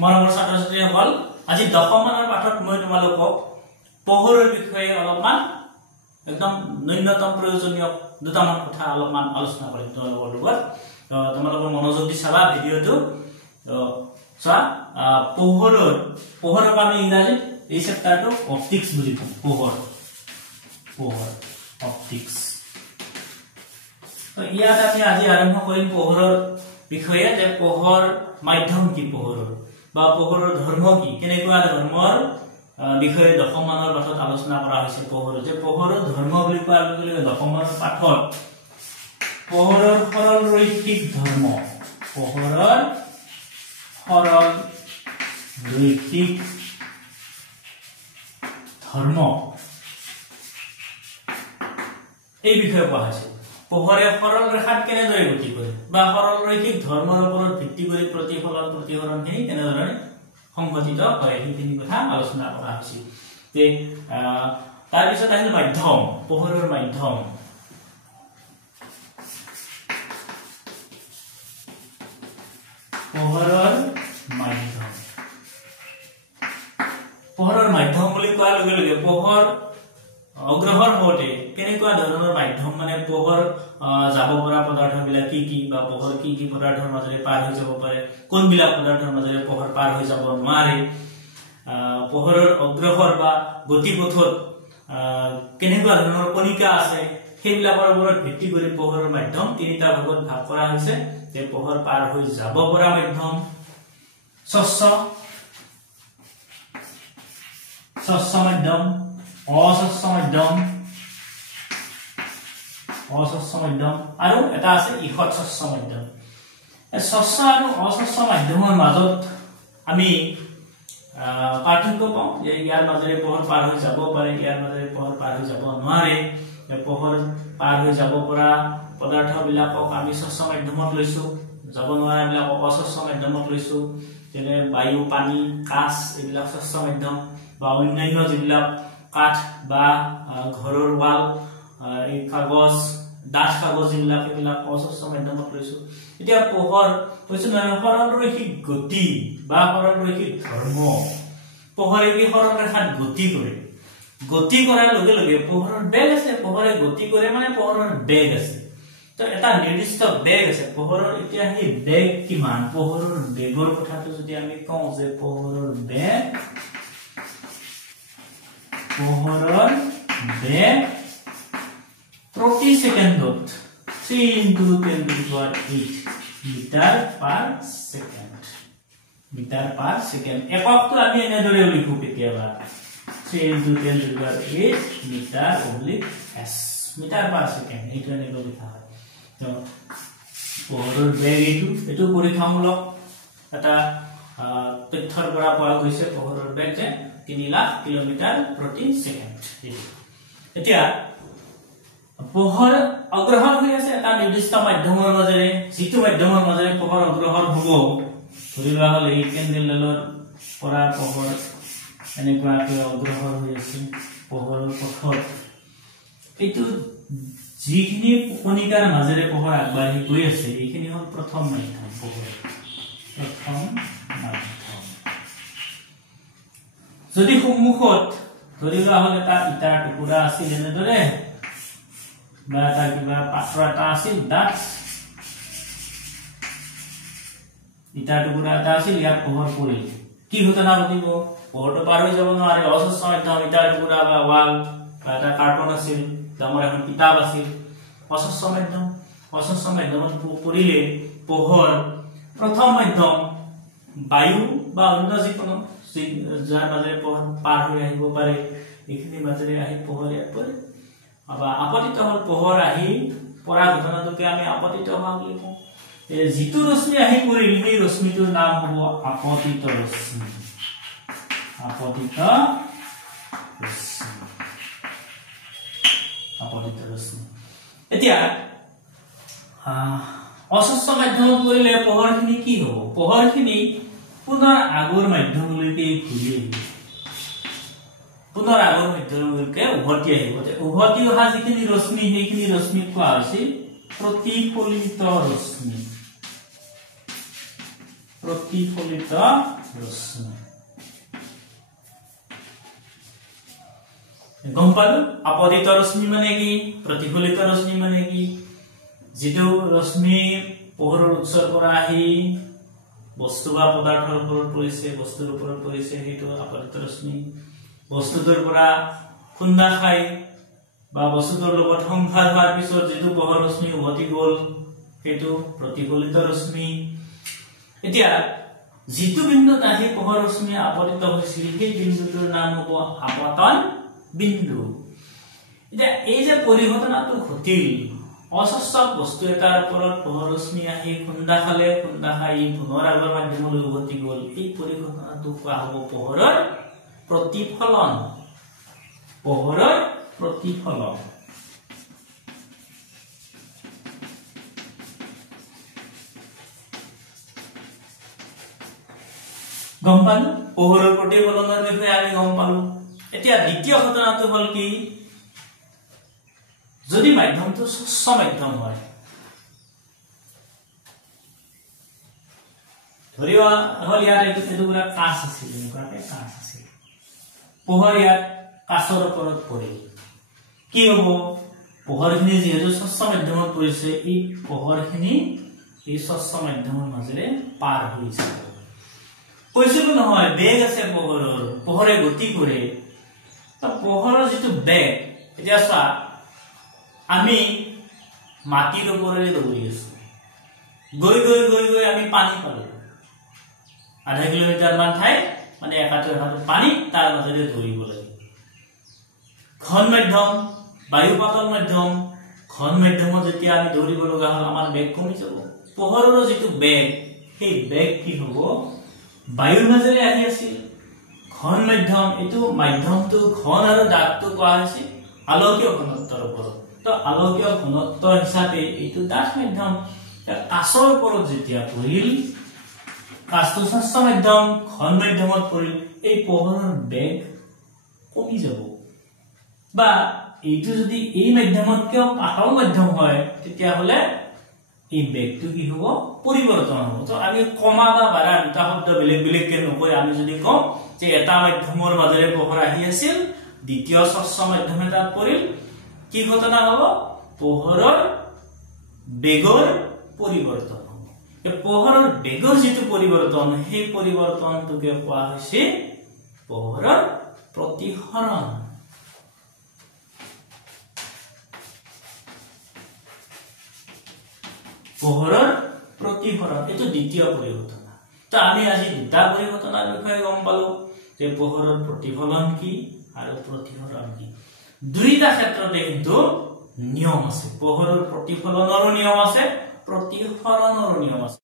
মৰমৰ ছাত্ৰ-ছাত্ৰীসকল আজি 10 মানৰ পাঠত মই তোমালোকক পোহৰৰ বিষয়ে অলপমান একদম ন্যূনতম প্ৰয়োজনীয় দুটামান কথা অলপমান আলোচনা কৰিম তোমালোকৰ লগত। তোমালোকৰ মনোযোগ দি চাবা ভিডিওটো। চোৱা পোহৰৰ আমি ইংৰাজীত এই চেপ্টাৰটো অপটিক্স বুলি কওঁ। পোহৰ অপটিক্স। তো ইয়াত আমি আজি আৰম্ভ কৰিম পোহৰৰ বিষয়ে, যে পোহৰ মাধ্যম কি, পোহৰৰ বা পোহৰৰ ধৰ্ম কি, কেনেকুৱা ধৰ্মৰ বিষয়ে 10 মানৰ পাঠত আলোচনা কৰা হৈছে। পোহৰ যে পোহৰৰ ধৰ্ম বুলি কোৱাৰ লগে লগে 10 মানৰ পাঠত পোহৰৰ সৰল ৰৈখিক ধৰ্ম, পোহৰৰ সৰল ৰৈখিক ধৰ্ম এই বিষয়ে কোৱা হৈছে। পোহৰে সৰল ৰেখাত কেনেদৰে গতি কৰে বা সৰল ৰৈখিক ধৰ্মৰ ওপৰত ভিত্তি কৰি প্ৰতিফলন প্ৰতিসৰণখিনি কেনেদৰে সংঘটিত হয় সেইখিনি কথা আলোচনা কৰা হৈছে। যে তাৰ পিছত আহিল মাধ্যম, পোহৰৰ মাধ্যম। পোহৰৰ মাধ্যম বুলি কোৱাৰ লগে লগে পোহৰ অগ্ৰসৰ হওঁতে কেনেকুৱা ধৰণৰ মাধ্যম, মানে পোহৰ যাব পৰা পদাৰ্থবিলাক কি কি বা পোহৰ কি কি পদাৰ্থৰ মাজেৰে পাৰ হৈ যাব পাৰে, কোনবিলাক পদাৰ্থৰ মাজেৰে পোহৰ পাৰ হৈ যাব নোৱাৰে, পোহৰৰ অগ্ৰসৰ বা গতিপথত কেনেকুৱা ধৰণৰ কণিকা আছে, সেইবিলাকৰ ওপৰত ভিত্তি কৰি পোহৰৰ মাধ্যম তিনিটা ভাগত ভাগ কৰা হৈছে। যে পোহৰ পাৰ হৈ যাব পৰা মাধ্যম, স্বচ্ছ মাধ্যম, অস্বচ্ছ মাধ্যম আৰু এটা আছে ইষৎ স্বচ্ছ মাধ্যম। স্বচ্ছ আৰু অস্বচ্ছ মাধ্যমৰ মাজত আমি পাৰ্থক্য পাওঁ, যে ইয়াৰ মাজেৰে পোহৰ পাৰ হৈ যাব পাৰে, ইয়াৰ মাজেৰে পোহৰ পাৰ হৈ যাব নোৱাৰে। পোহৰ পাৰ হৈ যাব পৰা পদাৰ্থবিলাকক আমি স্বচ্ছ মাধ্যমত লৈছো, যাব নোৱাৰা বিলাকক অস্বচ্ছ মাধ্যমত লৈছো। যেনে বায়ু, পানী, কাঁচ এইবিলাক স্বচ্ছ মাধ্যম, বা অন্যান্য যিবিলাক কাঠ বা ঘৰৰ ৱাল, এই কাগজ, ডাঠ কাগজ এইবিলাক অস্বচ্ছ মাধ্যমত লৈছো। এতিয়া পোহৰ কৈছো নহয় সৰল ৰৈখিক গতি বা সৰল ৰৈখিক ধৰ্ম। পোহৰে কি সৰল ৰেখাত গতি কৰে, গতি কৰাৰ লগে লগে পোহৰৰ বেগ আছে, পোহৰে গতি কৰে মানে পোহৰৰ বেগ আছে। তো এটা নিৰ্দিষ্ট বেগ আছে পোহৰৰ। এতিয়া সেই বেগ কিমান, পোহৰৰ বেগৰ কথাটো যদি আমি কওঁ, যে পোহৰৰ বেগ প্ৰতি ছেকেণ্ডত 3 × 10⁸ মিটাৰ পাৰ ছেকেণ্ড। এককটো আমি এনেদৰে লিখো কেতিয়াবা 3 × 10⁸ মিটাৰ/s, মিটাৰ পাৰ ছেকেণ্ড। এইটো এনেকৈ লিখা হয়। তো পোহৰৰ বেগ এইটো পৰীক্ষামূলক এটা তথ্যৰ পৰা পোৱা গৈছে। পোহৰৰ বেগ যে 3 লাখ কিলোমিটাৰ প্ৰতি ছেকেণ্ড। এতিয়া পোহৰ অগ্ৰসৰ হৈ আছে এটা নিৰ্দিষ্ট মাধ্যমৰ মাজেৰে। যিটো মাধ্যমৰ মাজেৰে পোহৰ অগ্ৰসৰ হ'ব, ধৰি লোৱা হ'ল এই কেণ্ডেলডালৰ পৰা পোহৰ এনেকুৱাকৈ অগ্ৰসৰ হৈ আছে পোহৰৰ পথত। এইটো যিখিনি কণিকাৰ মাজেৰে পোহৰ আগবাঢ়ি গৈ আছে, এইখিনি হ'ল প্ৰথম মাধ্যম। যদি সন্মুখত ধৰি লোৱা হ'ল এটা ইটাৰ টুকুৰা আছিল এনেদৰে, বা এটা কিবা পাত্ৰ এটা আছিল, ডাঠ ইটাৰ টুকুৰা এটা আছিল, ইয়াত পোহৰ পৰিল, কি ঘটনা ঘটিব? পোহৰটো পাৰ হৈ যাব নোৱাৰে। অস্বচ্ছ মাধ্যম, ইটাৰ টুকুৰা বা ৱাল বা এটা কাৰ্টন আছিল, ডাঙৰ এখন কিতাপ আছিল, অস্বচ্ছ মাধ্যমত পৰিলে পোহৰ প্ৰথম মাধ্যম বায়ু বা অন্য যিকোনো যাৰ মাজেৰে পোহৰ পাৰ হৈ আহিব পাৰে, এইখিনি মাজেৰে আহি পোহৰ ইয়াত পৰে। বা আপতিত হ'ল পোহৰ আহি পৰা ঘটনাটোকে আমি আপতিত হোৱা বুলি কওঁ। যিটো ৰশ্মি আহি পৰিল সেই ৰশ্মিটোৰ নাম হ'ব আপতিত ৰশ্মি। এতিয়া অস্বচ্ছ মাধ্যমত পৰিলে পোহৰখিনি কি হ'ব? পোহৰখিনি পুনৰ আগৰ মাধ্যমলৈকে ঘূৰি আহিব, উভতি আহিব। উভতি অহা যিখিনি ৰশ্মি, সেইখিনি ৰশ্মিক কোৱা হৈছে প্ৰতিফলিত ৰশ্মি। प्रतिफलित रश्मि गम पालो आपतित रश्मि माने की प्रतिफलित रश्मि माने की जितु रश्मि पोहৰৰ উৎসৰ পৰা আহি বস্তু বা পদাৰ্থৰ ওপৰত পৰিছে বস্তুৰ ওপৰত পৰিছে হেতু আপতিত ৰশ্মি বস্তুটোৰ পৰা খুন্দা খাই বা বস্তুটোৰ লগত সংঘাত হোৱাৰ পিছত যেটো পোহৰ ৰশ্মি উভতি গল হেতু প্ৰতিফলিত ৰশ্মি এতিয়া যেটো বিন্দুত আহি পোহৰ ৰশ্মি আপতিত হৈছিল সেই বিন্দুটোৰ নাম হ'ব আপতন বিন্দু এতিয়া এই যে পৰিঘটনাটো ঘটিল অস্পষ্ট বস্তু এটাৰ ওপৰত পোহৰ ৰশ্মি আহি খুন্দা খালে খুন্দা খাই পুনৰ আগৰ মাধ্যমলৈ উভতি গল এই পৰিঘটনাটো কোৱা হ'ব পোহৰৰ प्रतिफलन पोहৰৰ प्रतिफलन গম পালো পোহৰৰ প্ৰতিফলনৰ বিষয়ে আমি গম পালো এতিয়া দ্বিতীয় ঘটনাটো হল কি যদি মাধ্যমটো স্বচ্ছ মাধ্যম হয় ধৰিবা হল ইয়াৰ এটো পুৰা কাঁচ আছিল এনেকুৱাকে কাঁচ আছিল পোহৰ ইয়াত কাঁচৰ ওপৰত পৰিল কি হ'ব পোহৰখিনি যেহেতু স্বচ্ছ মাধ্যমত পৰিছে এই পোহৰখিনি এই স্বচ্ছ মাধ্যমৰ মাজেৰে পাৰ হৈ যাব কৈছিলো নহয় বেগ আছে পোহৰে গতি কৰে তা পোহৰৰ যেটো বেগ এতিয়া চা আমি মাটিৰ ওপৰেৰে দৌৰি আছো গৈ গৈ গৈ গৈ আমি পানী পালো আধা কিলোমিটাৰ মান ঠাই মানে একাটো পানী তাৰ মাজেৰে দৌৰিব লাগে ঘন মাধ্যম বায়ু পাতল মাধ্যম ঘন মাধ্যমত যেতিয়া আমি দৌৰিব লগা হল আমাৰ বেগ কমি যাব পোহৰৰ যেটো বেগ সেই বেগ কি হ'ব বায়ুৰ মাজেৰে আহি আছিল ঘন মাধ্যম এটো মাধ্যমটো ঘন আৰু ডাঠটো কোৱা হৈছে আলোকীয় ঘনত্বৰ ওপৰত তো আলোকীয় ঘনত্ব হিচাপে এটো ডাঠ মাধ্যম কাঁচৰ ওপৰত যেতিয়া পৰিল কাঁচটো স্বচ্ছ মাধ্যম ঘন মাধ্যমত পৰিল এই পোহৰৰ বেগ কমি যাব বা এইটো যদি এই মাধ্যমতকৈ পাতল মাধ্যম হয় তেতিয়া হলে এই বেগটো কি হ'ব পৰিৱৰ্তন হ'ব তো আমি কমা বা বাঢ়া দুটা শব্দ বেলেগ বেলেগকে নকৈ আমি যদি কওঁ যে এটা মাধ্যমৰ মাজেৰে পোহৰ আহি আছিল দ্বিতীয় স্বচ্ছ মাধ্যম এটাত পৰিল কি ঘটনা হ'ব পোহৰৰ বেগৰ পৰিৱৰ্তন হ'ব এই পোহৰৰ বেগৰ যেটো পৰিৱৰ্তন সেই পৰিৱৰ্তনটোকে কোৱা হৈছে পোহৰৰ প্ৰতিসৰণ পোহৰৰ প্ৰতিফলন এটো দ্বিতীয় পৰিঘটনা তো আমি আজি দুটা পৰিঘটনাৰ বিষয়ে গম পালো যে পোহৰৰ প্ৰতিফলন কি আৰু প্ৰতিফলন কি দুইটা ক্ষেত্ৰতে কিন্তু নিয়ম আছে পোহৰৰ প্ৰতিফলনৰো নিয়ম আছে প্ৰতিফলনৰো নিয়ম আছে